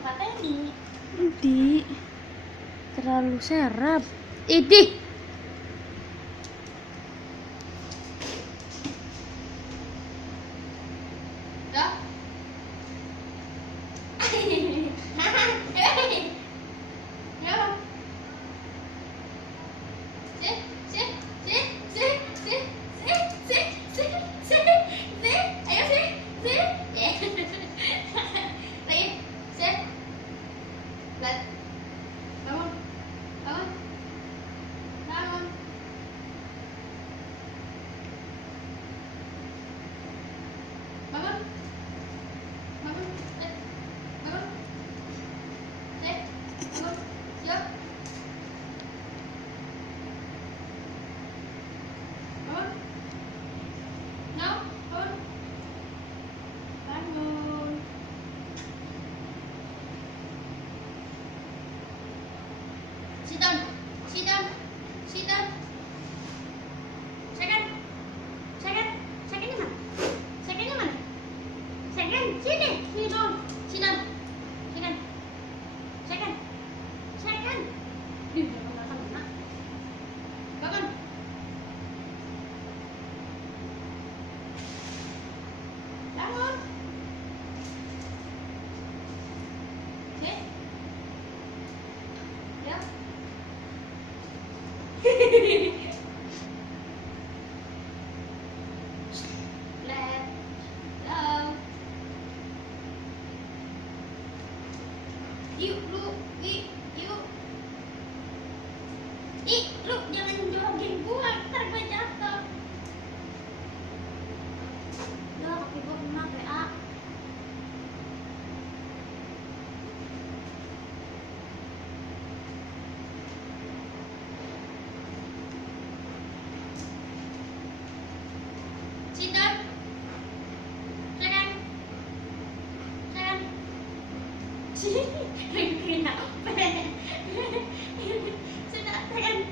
pateni. Di terlalu serap. Idih. Dah. Ya. Ayo sih. Lagi. Lihat. Bangun. Bangun. Bangun. Bangun. Bangun. Bangun. Bangun. Siap. Bangun. No. Bangun. Bangun. Sit down. Sit down. Sit down. Second. Second. Secondnya mana? Secondnya mana? Second. Sini. Sit down. Sit down. Sit down. Second. Second. Duh, jangan kena. Bangun. Bangun. Oke. Ya. Let go. Yuk lu, yuk. Lu jangan jorogin gua, ntar gua jatuh. Udah, kaki gua kena PA. Sit down. Second. Second. Kenapa? Sudah, second.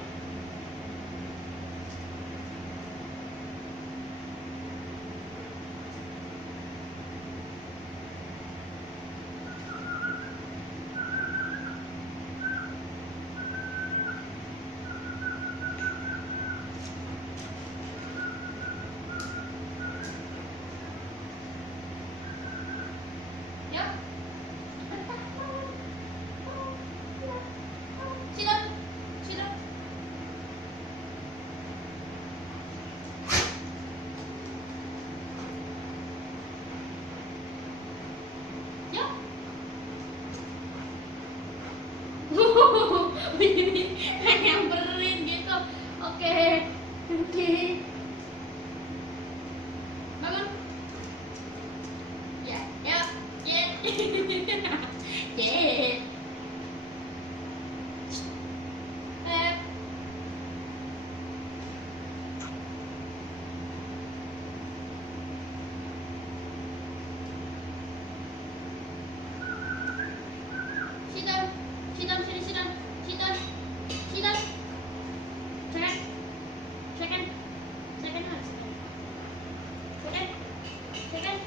Yuk. Sit down. Sit down. Yuk. Nyamperin gitu. Oke. Oke. Bangun. Ya, ya. Yeah. Sit down. Sit down, sini, sit down. Sit down. Sit down. Second. Second. Second mana? Second. Second.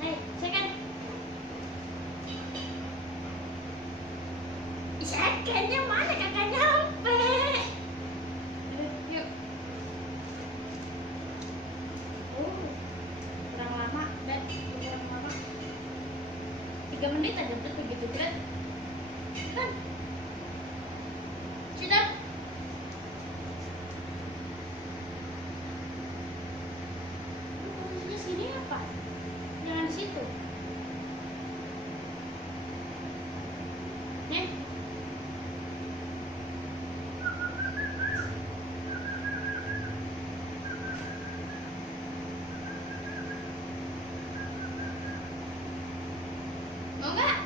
Hey, second. Secondnya mana? Kakak nyampe. Yuk. Oh, kurang lama, Dan. Kurang lama. 3 menit aja tuh begitu kan? Kan? Sudah? Posisinya sini apa? Jangan di situ. Nih. Mau nggak?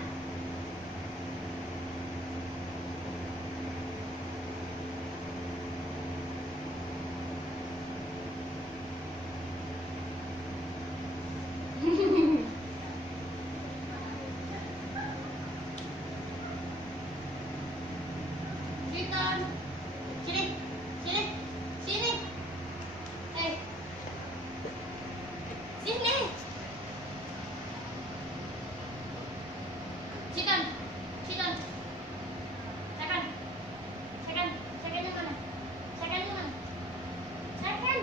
Sit down. Sit down. Second. Second. Secondnya mana? Secondnya mana? Second.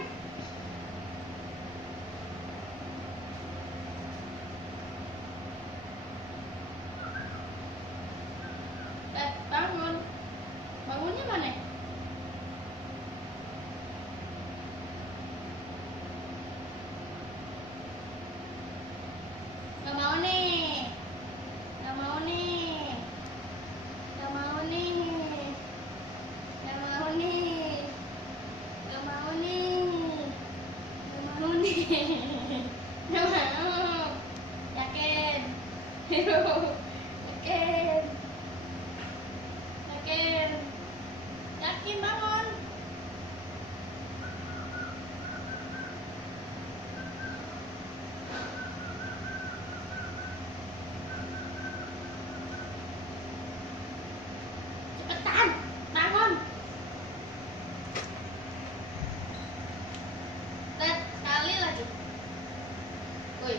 Bangun. Bangunnya mana? Gak mau nih. Gak mau nih. Gak mau nih. Gak mau nih. Gak mau nih. Gak mau nih. Gak mau. Yakin. Yakin. Yakin. Yakin bangun. Cepetan, bangun. Sekali lagi. Woi.